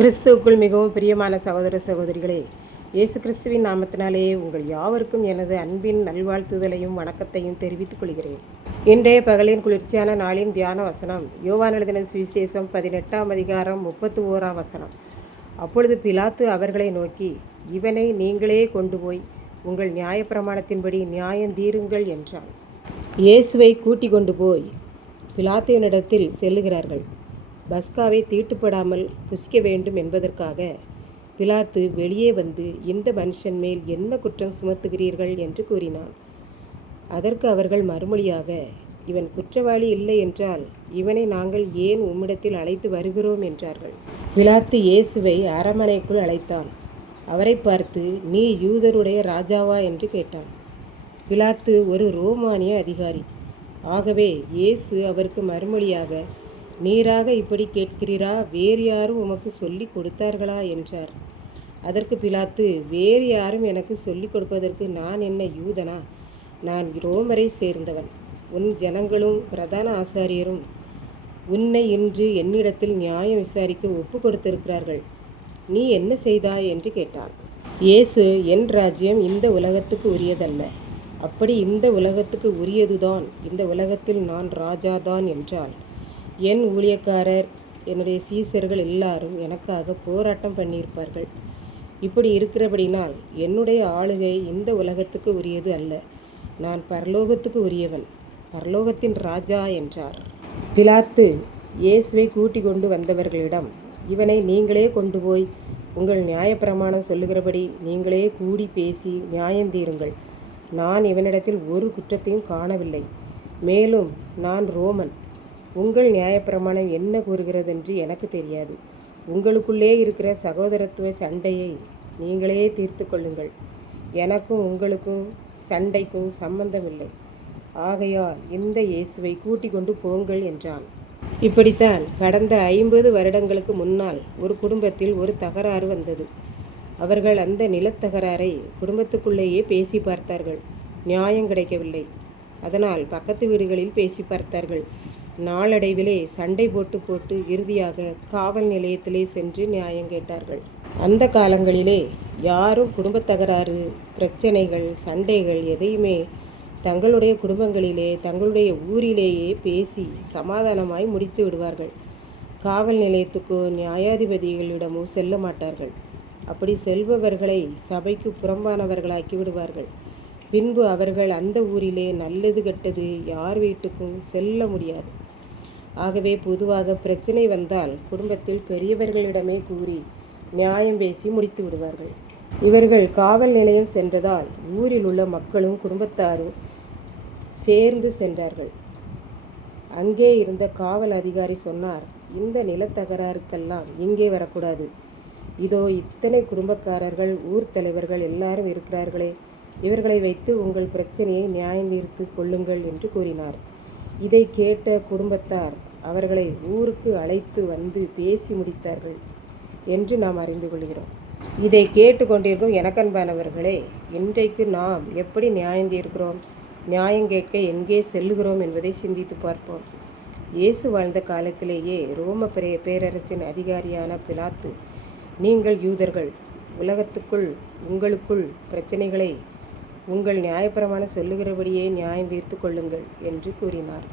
கிறிஸ்துவுக்குள் மிகவும் பிரியமான சகோதர சகோதரிகளே, இயேசு கிறிஸ்துவின் நாமத்தினாலே உங்கள் யாவருக்கும் எனது அன்பின் நல்வாழ்த்துதலையும் வணக்கத்தையும் தெரிவித்துக் கொள்கிறேன். இன்றைய பகலின் குளிர்ச்சியான நாளின் தியான வசனம் யோவான் எழுதின சுவிசேஷம் 18ஆம் அதிகாரம் 31ஆம் வசனம். அப்பொழுது பிலாத்து அவர்களை நோக்கி, இவனை நீங்களே கொண்டு போய் உங்கள் நியாயப்பிரமாணத்தின்படி நியாயந்தீருங்கள் என்றான். இயேசுவை கூட்டிக் கொண்டு போய் பிலாத்துவினிடத்தில் செல்லுகிறார்கள். பஸ்காவை தீட்டுப்படாமல் புசிக்க வேண்டும் என்பதற்காக பிலாத்து வெளியே வந்து, இந்த மனுஷன் மேல் என்ன குற்றம் சுமத்துகிறீர்கள் என்று கூறினான். அதற்கு அவர்கள் மறுமொழியாக, இவன் குற்றவாளி இல்லை என்றால் இவனை நாங்கள் ஏன் உம்மிடத்தில் அழைத்து வருகிறோம் என்றார்கள். பிலாத்து இயேசுவை அரண்மனைக்குள் அழைத்தான். அவரை பார்த்து, நீ யூதருடைய ராஜாவா என்று கேட்டான். பிலாத்து ஒரு ரோமானிய அதிகாரி. ஆகவே இயேசு அவருக்கு மறுமொழியாக, நீராக இப்படி கேட்கிறீரா? வேறு யாரும் உமக்கு சொல்லி கொடுத்தார்களா என்றார். அதற்கு பிலாத்து, வேறு யாரும் எனக்கு சொல்லிக் கொடுப்பதற்கு நான் என்ன யூதனா? நான் ரோமரை சேர்ந்தவன். உன் ஜனங்களும் பிரதான ஆசாரியரும் உன்னை இன்று என்னிடத்தில் நியாயம் விசாரிக்க ஒப்பு கொடுத்திருக்கிறார்கள். நீ என்ன செய்தாய் என்று கேட்டான். இயேசு, என் ராஜ்யம் இந்த உலகத்துக்கு உரியதல்ல. அப்படி இந்த உலகத்துக்கு உரியதுதான், இந்த உலகத்தில் நான் ராஜாதான் என்றால், என் ஊழியக்காரர் என்னுடைய சீசர்கள் எல்லாரும் எனக்காக போராட்டம் பண்ணியிருப்பார்கள். இப்படி இருக்கிறபடினால் என்னுடைய ஆளுகை இந்த உலகத்துக்கு உரியது அல்ல. நான் பரலோகத்துக்கு உரியவன், பரலோகத்தின் ராஜா என்றார். பிலாத்து இயேசுவை கூட்டிக் கொண்டு வந்தவர்களிடம், இவனை நீங்களே கொண்டு போய் உங்கள் நியாயப்பிரமாணம் சொல்லுகிறபடி நீங்களே கூடி பேசி நியாயந்தீருங்கள். நான் இவனிடத்தில் ஒரு குற்றத்தையும் காணவில்லை. மேலும் நான் ரோமன். உங்கள் நியாயப்பிரமாணம் என்ன கூறுகிறதென்று எனக்கு தெரியாது. உங்களுக்குள்ளே இருக்கிற சகோதரத்துவ சண்டையை நீங்களே தீர்த்து கொள்ளுங்கள். எனக்கும் உங்களுக்கும் சண்டைக்கும் சம்பந்தமில்லை. ஆகையால் இந்த இயேசுவை கூட்டிக் கொண்டு போங்கள் என்றான். இப்படித்தான் கடந்த 50 வருடங்களுக்கு முன்னால் ஒரு குடும்பத்தில் ஒரு தகராறு வந்தது. அவர்கள் அந்த நிலத்தகராறை குடும்பத்துக்குள்ளேயே பேசி பார்த்தார்கள். நியாயம் கிடைக்கவில்லை. அதனால் பக்கத்து வீடுகளில் பேசி பார்த்தார்கள். நாளடைவிலே சண்டை போட்டு இறுதியாக காவல் நிலையத்திலே சென்று நியாயம் கேட்டார்கள். அந்த காலங்களிலே யாரும் குடும்பத் தகராறு, பிரச்சனைகள், சண்டைகள் எதையுமே தங்களுடைய குடும்பங்களிலே, தங்களுடைய ஊரிலேயே பேசி சமாதானமாய் முடித்து விடுவார்கள். காவல் நிலையத்துக்கோ நியாயாதிபதிகளிடமோ செல்ல மாட்டார்கள். அப்படி செல்பவர்களை சபைக்கு புறம்பானவர்களாக்கி விடுவார்கள். பின்பு அவர்கள் அந்த ஊரிலே நல்லது கெட்டது யார் வீட்டுக்கும் செல்ல முடியாது. ஆகவே பொதுவாக பிரச்சனை வந்தால் குடும்பத்தில் பெரியவர்களிடமே கூறி நியாயம் பேசி முடித்து விடுவார்கள். இவர்கள் காவல் நிலையம் சென்றதால் ஊரில் உள்ள மக்களும் குடும்பத்தாரும் சேர்ந்து சென்றார்கள். அங்கே இருந்த காவல் அதிகாரி சொன்னார், இந்த நிலத்தகராறுக்கெல்லாம் இங்கே வரக்கூடாது. இதோ இத்தனை குடும்பக்காரர்கள், ஊர் தலைவர்கள் எல்லாரும் இருக்கிறார்களே, இவர்களை வைத்து உங்கள் பிரச்சனையை நியாயம் தீர்த்து கொள்ளுங்கள் என்று கூறினார். இதை கேட்ட குடும்பத்தார் அவர்களை ஊருக்கு அழைத்து வந்து பேசி முடித்தார்கள் என்று நாம் அறிந்து கொள்கிறோம். இதை கேட்டுக்கொண்டிருக்கும் எனக்கன்பானவர்களே, இன்றைக்கு நாம் எப்படி நியாயம் தீர்க்கிறோம், நியாயம் கேட்க எங்கே செல்லுகிறோம் என்பதை சிந்தித்து பார்ப்போம். இயேசு வாழ்ந்த காலத்திலேயே ரோம பேரரசின் அதிகாரியான பிலாத்து, நீங்கள் யூதர்கள் உலகத்துக்குள் உங்களுக்குள் பிரச்சனைகளை உங்கள் நியாயப்பிரமாணம் சொல்லுகிறபடியே நியாயம் தீர்த்து கொள்ளுங்கள் என்று கூறினார்.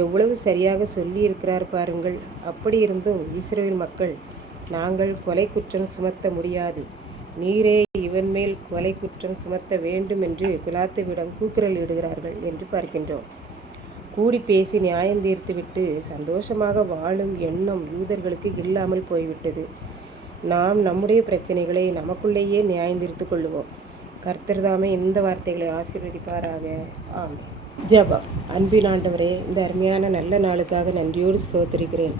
எவ்வளவு சரியாக சொல்லியிருக்கிறார் பாருங்கள். அப்படி இருந்தும் இஸ்ரவேல் மக்கள், நாங்கள் கொலை குற்றம் சுமத்த முடியாது, நீரே இவன் மேல் கொலை குற்றம் சுமத்த வேண்டும் என்று பிலாத்துவிடம் கூக்குரல் இடுகிறார்கள் என்று பார்க்கின்றோம். கூடி பேசி நியாயம் தீர்த்துவிட்டு சந்தோஷமாக வாழும் எண்ணம் யூதர்களுக்கு இல்லாமல் போய்விட்டது. நாம் நம்முடைய பிரச்சனைகளை நமக்குள்ளேயே நியாயம் தீர்த்து கொள்ளுவோம். கர்த்தர்தாமே இந்த வார்த்தைகளை ஆசீர்வதிப்பாராக. ஆமென். ஜெபம். அன்பின் ஆண்டவரே, இந்த அருமையான நல்ல நாளுக்காக நன்றியோடு ஸ்தோத்திரிக்கிறேன்.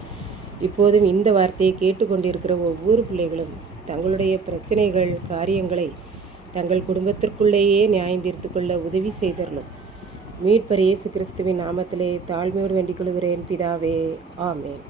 இப்போதும் இந்த வார்த்தையை கேட்டுக்கொண்டிருக்கிற ஒவ்வொரு பிள்ளைகளும் தங்களுடைய பிரச்சனைகள், காரியங்களை தங்கள் குடும்பத்திற்குள்ளேயே நியாயம் தீர்த்து கொள்ள உதவி செய்தரலும். மீட்பர் இயேசு கிறிஸ்துவின் நாமத்திலே தாழ்மையோடு வேண்டிக் கொள்கிறேன் பிதாவே. ஆமென்.